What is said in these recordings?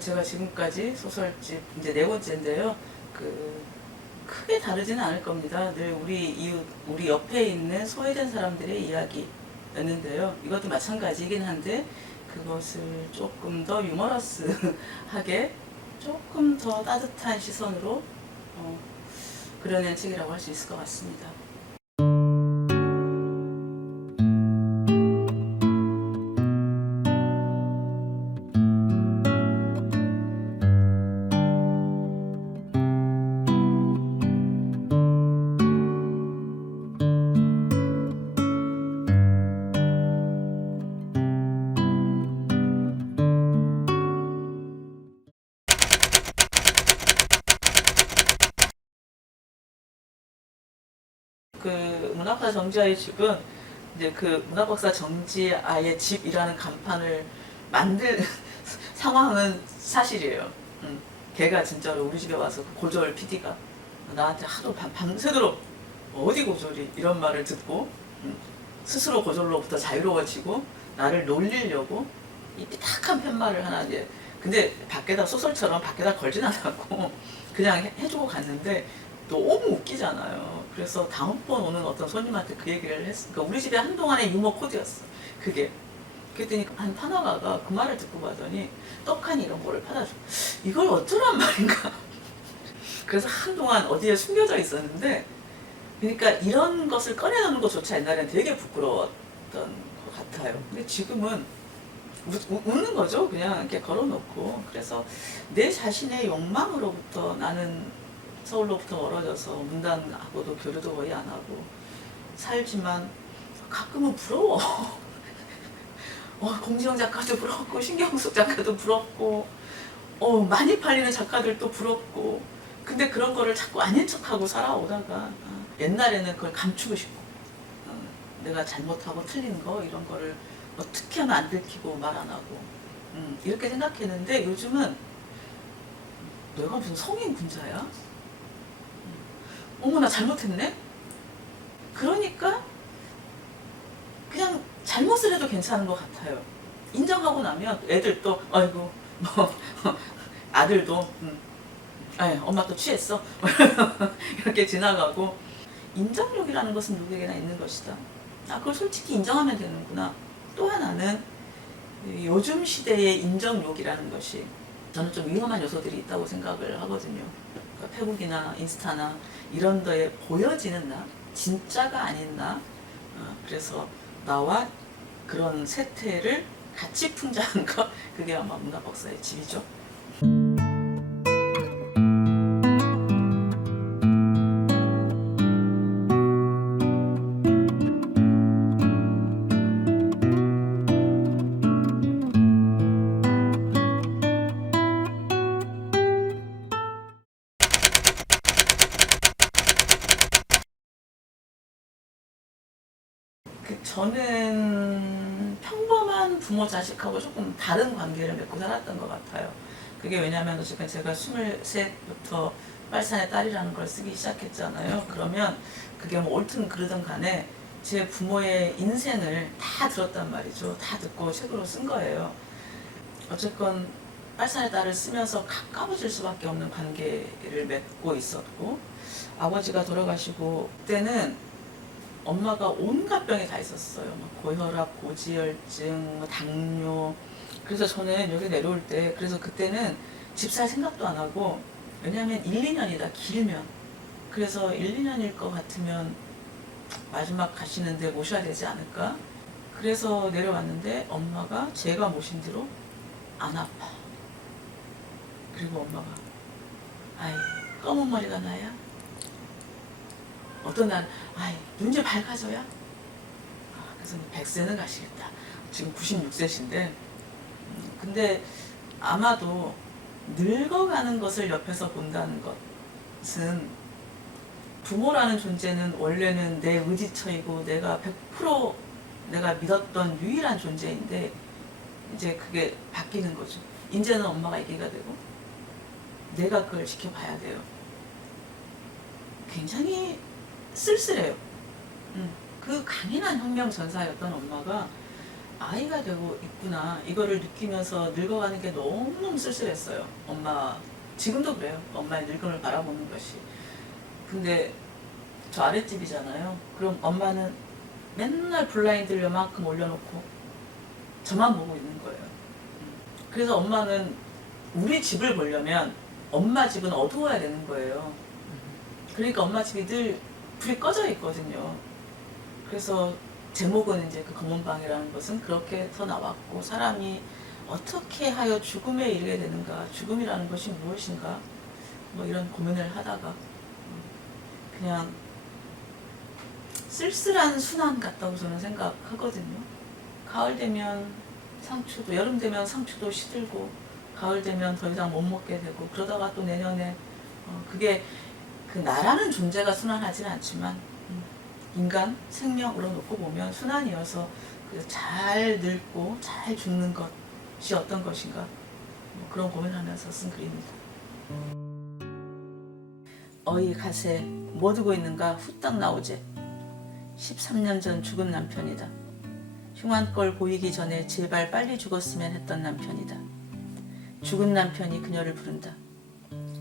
제가 지금까지 소설집 이제 네 번째인데요. 크게 다르지는 않을 겁니다. 늘 우리 이웃, 우리 옆에 있는 소외된 사람들의 이야기였는데요. 이것도 마찬가지이긴 한데 그것을 조금 더 유머러스하게 조금 더 따뜻한 시선으로 그려낸 책이라고 할 수 있을 것 같습니다. 그 문학박사 정지아의 집은 이제 그 문학박사 정지아의 집이라는 간판을 만들 상황은 사실이에요. 걔가 진짜로 우리 집에 와서 그 고졸 PD가 나한테 하도 밤새도록 어디 고졸이 이런 말을 듣고 스스로 고졸로부터 자유로워지고 나를 놀리려고 이 삐딱한 팻말을 하나 이제 근데 밖에다 소설처럼 밖에다 걸진 않았고 그냥 해주고 갔는데 너무 웃기잖아요. 그래서 다음번 오는 어떤 손님한테 그 얘기를 했어. 그러니까 우리 집에 한동안의 유머 코드였어. 그게. 그랬더니 한 파나가가 그 말을 듣고 가더니 떡하니 이런 거를 받아줘. 이걸 어쩌란 말인가. 그래서 한동안 어디에 숨겨져 있었는데 그러니까 이런 것을 꺼내놓는 것조차 옛날에는 되게 부끄러웠던 것 같아요. 근데 지금은 웃는 거죠. 그냥 이렇게 걸어놓고. 그래서 내 자신의 욕망으로부터 나는 서울로부터 멀어져서 문단하고도 교류도 거의 안 하고 살지만 가끔은 부러워. 공지영 작가도 부럽고 신경숙 작가도 부럽고 많이 팔리는 작가들도 부럽고 근데 그런 거를 자꾸 아닌 척하고 살아오다가 옛날에는 그걸 감추고 싶고 내가 잘못하고 틀린 거 이런 거를 어떻게 하면 안 들키고 말 안 하고 이렇게 생각했는데 요즘은 내가 무슨 성인 군자야? 어머 나 잘못했네? 그러니까 그냥 잘못을 해도 괜찮은 것 같아요. 인정하고 나면 애들도 아이고 뭐 아들도 엄마 또 취했어 이렇게 지나가고 인정력이라는 것은 누구에게나 있는 것이다. 그걸 솔직히 인정하면 되는구나. 또 하나는 요즘 시대의 인정욕이라는 것이 저는 좀 위험한 요소들이 있다고 생각을 하거든요. 그러니까 페북이나 인스타나 이런 데에 보여지는 나, 진짜가 아닌 나. 그래서 나와 그런 세태를 같이 풍자한 거, 그게 아마 문학박사의 집이죠. 저는 평범한 부모 자식하고 조금 다른 관계를 맺고 살았던 것 같아요. 그게 왜냐하면 어쨌든 제가 23부터 빨산의 딸이라는 걸 쓰기 시작했잖아요. 그러면 그게 뭐 옳든 그르든 간에 제 부모의 인생을 다 들었단 말이죠. 다 듣고 책으로 쓴 거예요. 어쨌건 빨산의 딸을 쓰면서 가까워질 수밖에 없는 관계를 맺고 있었고 아버지가 돌아가시고 그때는 엄마가 온갖 병이 다 있었어요. 고혈압, 고지혈증, 당뇨. 그래서 저는 여기 내려올 때, 그래서 그때는 집 살 생각도 안 하고, 왜냐하면 1, 2년이다, 길면. 그래서 1, 2년일 것 같으면 마지막 가시는데 모셔야 되지 않을까? 그래서 내려왔는데 엄마가 제가 모신 뒤로 안 아파. 그리고 엄마가, 아이, 검은 머리가 나야? 어떤 날, 눈 좀 밝아져야? 그래서 100세는 가시겠다. 지금 96세신데, 근데 아마도 늙어가는 것을 옆에서 본다는 것은 부모라는 존재는 원래는 내 의지처이고 내가 100% 내가 믿었던 유일한 존재인데 이제 그게 바뀌는 거죠. 이제는 엄마가 얘기가 되고 내가 그걸 지켜봐야 돼요. 굉장히 쓸쓸해요. 그 강인한 혁명 전사였던 엄마가 아이가 되고 있구나 이거를 느끼면서 늙어가는 게 너무너무 쓸쓸했어요. 엄마 지금도 그래요. 엄마의 늙음을 바라보는 것이. 근데 저 아랫집이잖아요. 그럼 엄마는 맨날 블라인드를 요만큼 올려놓고 저만 보고 있는 거예요. 그래서 엄마는 우리 집을 보려면 엄마 집은 어두워야 되는 거예요. 그러니까 엄마 집이 늘 불이 꺼져 있거든요. 그래서 제목은 이제 그 검은 방이라는 것은 그렇게 해서 나왔고, 사람이 어떻게 하여 죽음에 이르게 되는가, 죽음이라는 것이 무엇인가, 뭐 이런 고민을 하다가 그냥 쓸쓸한 순환 같다고 저는 생각하거든요. 가을 되면 상추도, 여름 되면 상추도 시들고, 가을 되면 더 이상 못 먹게 되고, 그러다가 또 내년에 그게 그 나라는 존재가 순환하지는 않지만 인간 생명으로 놓고 보면 순환이어서 그 잘 늙고 잘 죽는 것이 어떤 것인가, 뭐 그런 고민하면서 쓴 글입니다. 어이 가세 뭐 두고 있는가 후딱 나오제. 13년 전 죽은 남편이다. 흉한 걸 보이기 전에 제발 빨리 죽었으면 했던 남편이다. 죽은 남편이 그녀를 부른다.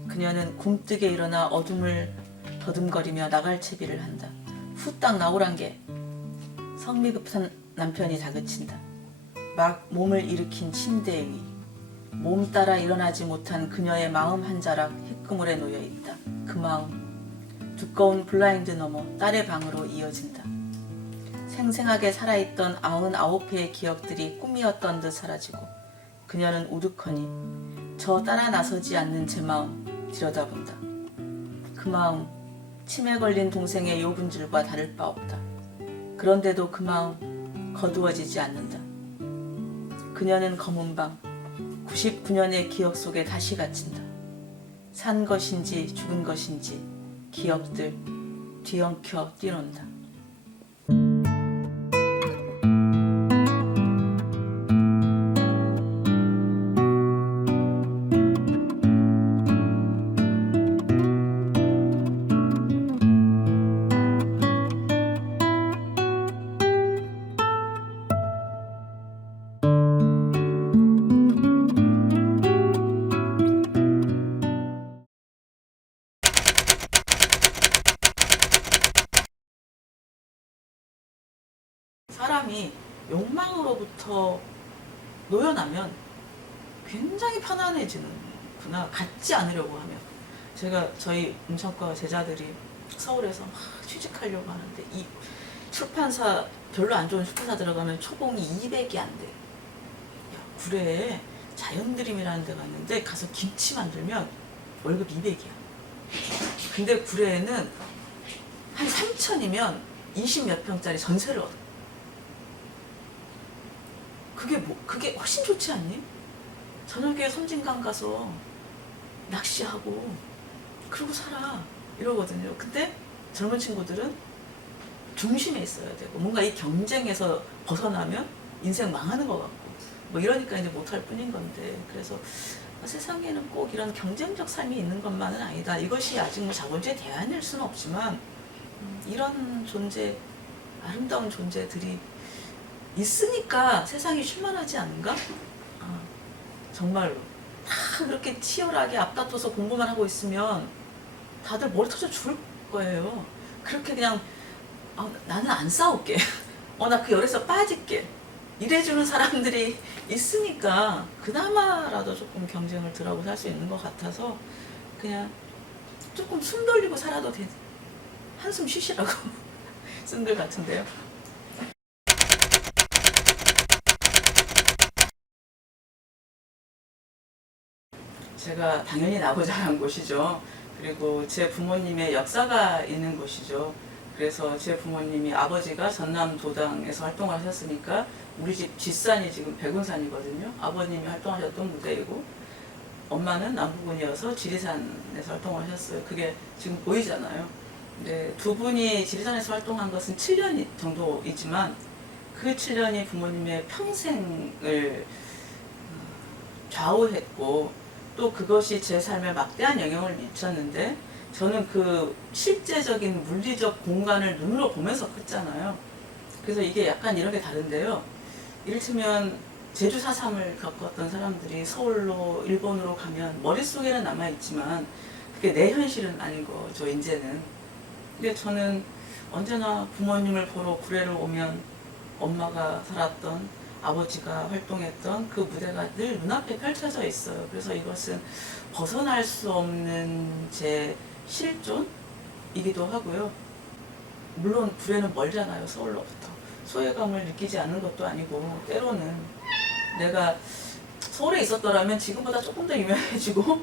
그녀는 굼뜨게 일어나 어둠을 더듬거리며 나갈 채비를 한다. 후딱 나오란 게. 성미급한 남편이 다그친다. 막 몸을 일으킨 침대 위. 몸 따라 일어나지 못한 그녀의 마음 한 자락 휘끄물에 놓여 있다. 그 마음 두꺼운 블라인드 너머 딸의 방으로 이어진다. 생생하게 살아있던 99회의 기억들이 꿈이었던 듯 사라지고 그녀는 우두커니 저 따라 나서지 않는 제 마음 들여다본다. 그 마음 치매 걸린 동생의 요분질과 다를 바 없다. 그런데도 그 마음 거두어지지 않는다. 그녀는 검은 방 99년의 기억 속에 다시 갇힌다. 산 것인지 죽은 것인지 기억들 뒤엉켜 뛰논다. 사람이 욕망으로부터 놓여나면 굉장히 편안해지는구나, 갖지 않으려고 하면. 제가 저희 음성과 제자들이 서울에서 막 취직하려고 하는데 이 출판사, 별로 안 좋은 출판사 들어가면 초봉이 200이 안 돼. 야, 구례에 자연드림이라는 데가 있는데 가서 김치 만들면 월급 200이야. 근데 구례에는 한 3천이면 20 몇 평짜리 전세를 얻어. 그게 훨씬 좋지 않니? 저녁에 섬진강 가서 낚시하고 그러고 살아 이러거든요. 근데 젊은 친구들은 중심에 있어야 되고 뭔가 이 경쟁에서 벗어나면 인생 망하는 것 같고 뭐 이러니까 이제 못할 뿐인 건데, 그래서 세상에는 꼭 이런 경쟁적 삶이 있는 것만은 아니다. 이것이 아직 뭐 자본주의 대안일 수는 없지만 이런 존재, 아름다운 존재들이 있으니까 세상이 쉴만하지 않은가? 정말로 다 그렇게 치열하게 앞다퉈서 공부만 하고 있으면 다들 머리 터져 죽을 거예요. 그렇게 그냥 나는 안 싸울게. 나 그 열에서 빠질게. 이래주는 사람들이 있으니까 그나마라도 조금 경쟁을 덜하고 살 수 있는 것 같아서 그냥 조금 숨 돌리고 살아도 돼. 한숨 쉬시라고 쓴 글 같은데요. 제가 당연히 나고 자란 곳이죠. 그리고 제 부모님의 역사가 있는 곳이죠. 그래서 제 부모님이, 아버지가 전남 도당에서 활동을 하셨으니까 우리 집 뒷산이 지금 백운산이거든요. 아버님이 활동하셨던 무대이고 엄마는 남부군이어서 지리산에서 활동을 하셨어요. 그게 지금 보이잖아요. 근데 두 분이 지리산에서 활동한 것은 7년 정도이지만 그 7년이 부모님의 평생을 좌우했고 또 그것이 제 삶에 막대한 영향을 미쳤는데, 저는 그 실제적인 물리적 공간을 눈으로 보면서 컸잖아요. 그래서 이게 약간 이런 게 다른데요. 이를테면 제주 4.3을 겪었던 사람들이 서울로 일본으로 가면 머릿속에는 남아있지만 그게 내 현실은 아닌 거죠 이제는. 근데 저는 언제나 부모님을 보러 구례를 오면 엄마가 살았던 아버지가 활동했던 그 무대가 늘 눈앞에 펼쳐져 있어요. 그래서 이것은 벗어날 수 없는 제 실존이기도 하고요. 물론 구례는 멀잖아요 서울로부터. 소외감을 느끼지 않는 것도 아니고 때로는 내가 서울에 있었더라면 지금보다 조금 더 유명해지고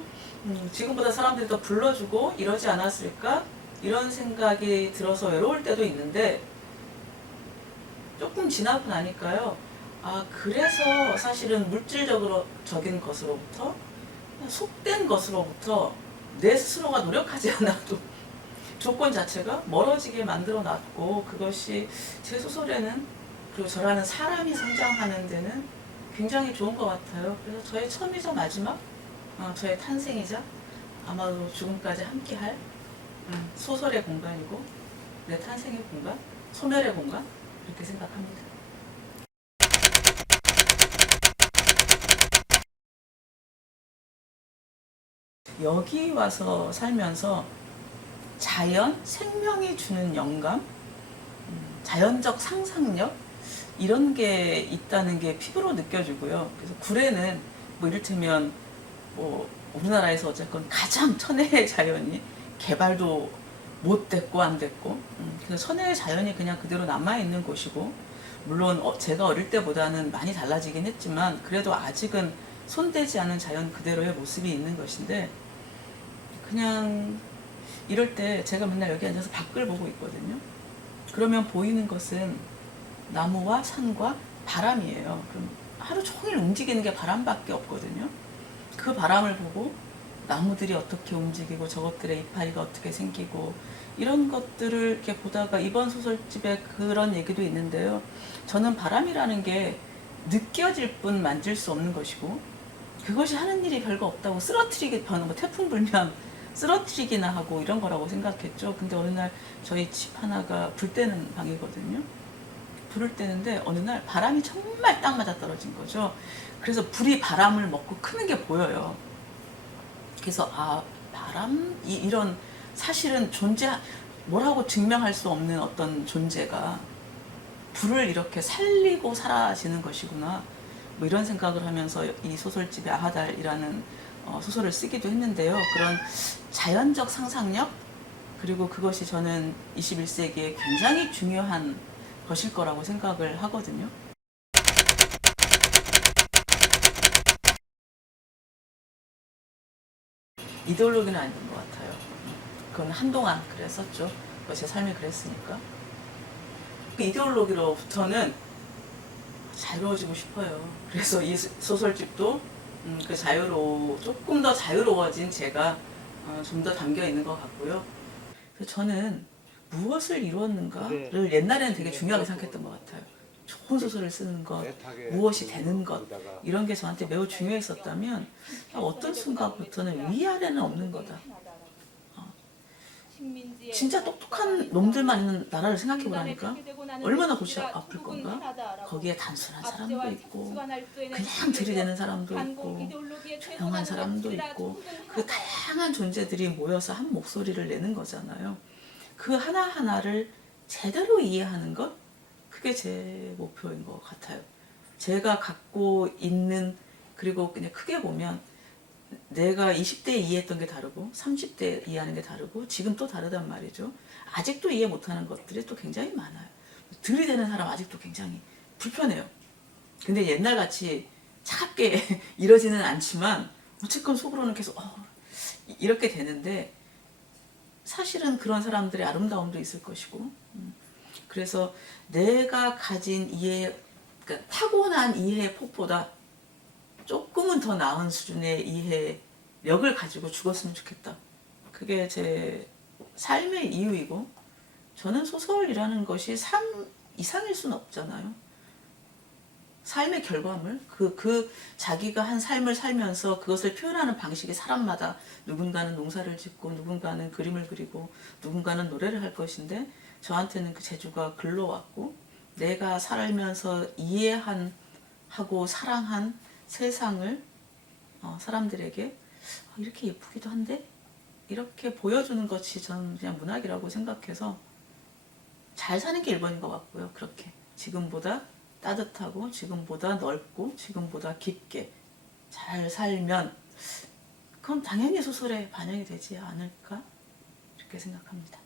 지금보다 사람들이 더 불러주고 이러지 않았을까 이런 생각이 들어서 외로울 때도 있는데 조금 지나고 나니까요. 아 그래서 사실은 물질적인 것으로부터 속된 것으로부터 내 스스로가 노력하지 않아도 조건 자체가 멀어지게 만들어 놨고 그것이 제 소설에는 그리고 저라는 사람이 성장하는 데는 굉장히 좋은 것 같아요. 그래서 저의 처음이자 마지막, 저의 탄생이자 아마도 죽음까지 함께할 소설의 공간이고 내 탄생의 공간, 소멸의 공간 이렇게 생각합니다. 여기 와서 살면서 자연, 생명이 주는 영감, 자연적 상상력 이런 게 있다는 게 피부로 느껴지고요. 그래서 구례는 뭐 이를테면 뭐 우리나라에서 어쨌건 가장 천혜의 자연이 개발도 못 됐고 안 됐고 그래서 천혜의 자연이 그냥 그대로 남아있는 곳이고 물론 제가 어릴 때보다는 많이 달라지긴 했지만 그래도 아직은 손대지 않은 자연 그대로의 모습이 있는 것인데 그냥 이럴 때 제가 맨날 여기 앉아서 밖을 보고 있거든요. 그러면 보이는 것은 나무와 산과 바람이에요. 그럼 하루 종일 움직이는 게 바람밖에 없거든요. 그 바람을 보고 나무들이 어떻게 움직이고 저것들의 이파리가 어떻게 생기고 이런 것들을 이렇게 보다가 이번 소설집에 그런 얘기도 있는데요. 저는 바람이라는 게 느껴질 뿐 만질 수 없는 것이고 그것이 하는 일이 별거 없다고 쓰러뜨리기 뭐 태풍 불면 쓰러뜨리기나 하고 이런 거라고 생각했죠. 근데 어느 날 저희 집 하나가 불 때는 방이거든요. 불을 때는데 어느 날 바람이 정말 딱 맞아 떨어진 거죠. 그래서 불이 바람을 먹고 크는 게 보여요. 그래서 아 이런 사실은 뭐라고 증명할 수 없는 어떤 존재가 불을 이렇게 살리고 사라지는 것이구나 뭐 이런 생각을 하면서 이 소설집에 아하달이라는 소설을 쓰기도 했는데요. 그런 자연적 상상력 그리고 그것이 저는 21세기에 굉장히 중요한 것일 거라고 생각을 하거든요. 이데올로기는 아닌 것 같아요. 그건 한동안 그랬었죠. 제 삶이 그랬으니까. 그 이데올로기로부터는 자유로워지고 싶어요. 그래서 이 소설집도 조금 더 자유로워진 제가 좀 더 담겨 있는 것 같고요. 그래서 저는 무엇을 이루었는가를 옛날에는 되게 중요하게 생각했던 것 같아요. 좋은 소설을 쓰는 것, 무엇이 되는 것, 이런 게 저한테 매우 중요했었다면 어떤 순간부터는 위아래는 없는 거다. 진짜 똑똑한 놈들만 있는 나라를 생각해 보라니까 얼마나 골치 아플 건가. 거기에 단순한 사람도 있고 그냥 들이대는 사람도 있고 조용한 사람도 있고 그 다양한 존재들이 모여서 한 목소리를 내는 거잖아요. 그 하나하나를 제대로 이해하는 것 그게 제 목표인 것 같아요. 제가 갖고 있는 그리고 그냥 크게 보면 내가 20대에 이해했던 게 다르고 30대에 이해하는 게 다르고 지금 또 다르단 말이죠. 아직도 이해 못하는 것들이 또 굉장히 많아요. 들이대는 사람 아직도 굉장히 불편해요. 근데 옛날같이 차갑게 이러지는 않지만 어쨌건 속으로는 계속 이렇게 되는데 사실은 그런 사람들의 아름다움도 있을 것이고 그래서 내가 가진 그러니까 타고난 이해의 폭보다 조금은 더 나은 수준의 이해력을 가지고 죽었으면 좋겠다. 그게 제 삶의 이유이고 저는 소설이라는 것이 삶 이상일 수는 없잖아요. 삶의 결과물, 자기가 한 삶을 살면서 그것을 표현하는 방식이 사람마다 누군가는 농사를 짓고 누군가는 그림을 그리고 누군가는 노래를 할 것인데 저한테는 그 재주가 글로 왔고 내가 살면서 이해한 하고 사랑한 세상을 사람들에게 이렇게 예쁘기도 한데 이렇게 보여주는 것이 저는 그냥 문학이라고 생각해서 잘 사는 게 1번인 것 같고요. 그렇게 지금보다 따뜻하고 지금보다 넓고 지금보다 깊게 잘 살면 그건 당연히 소설에 반영이 되지 않을까 이렇게 생각합니다.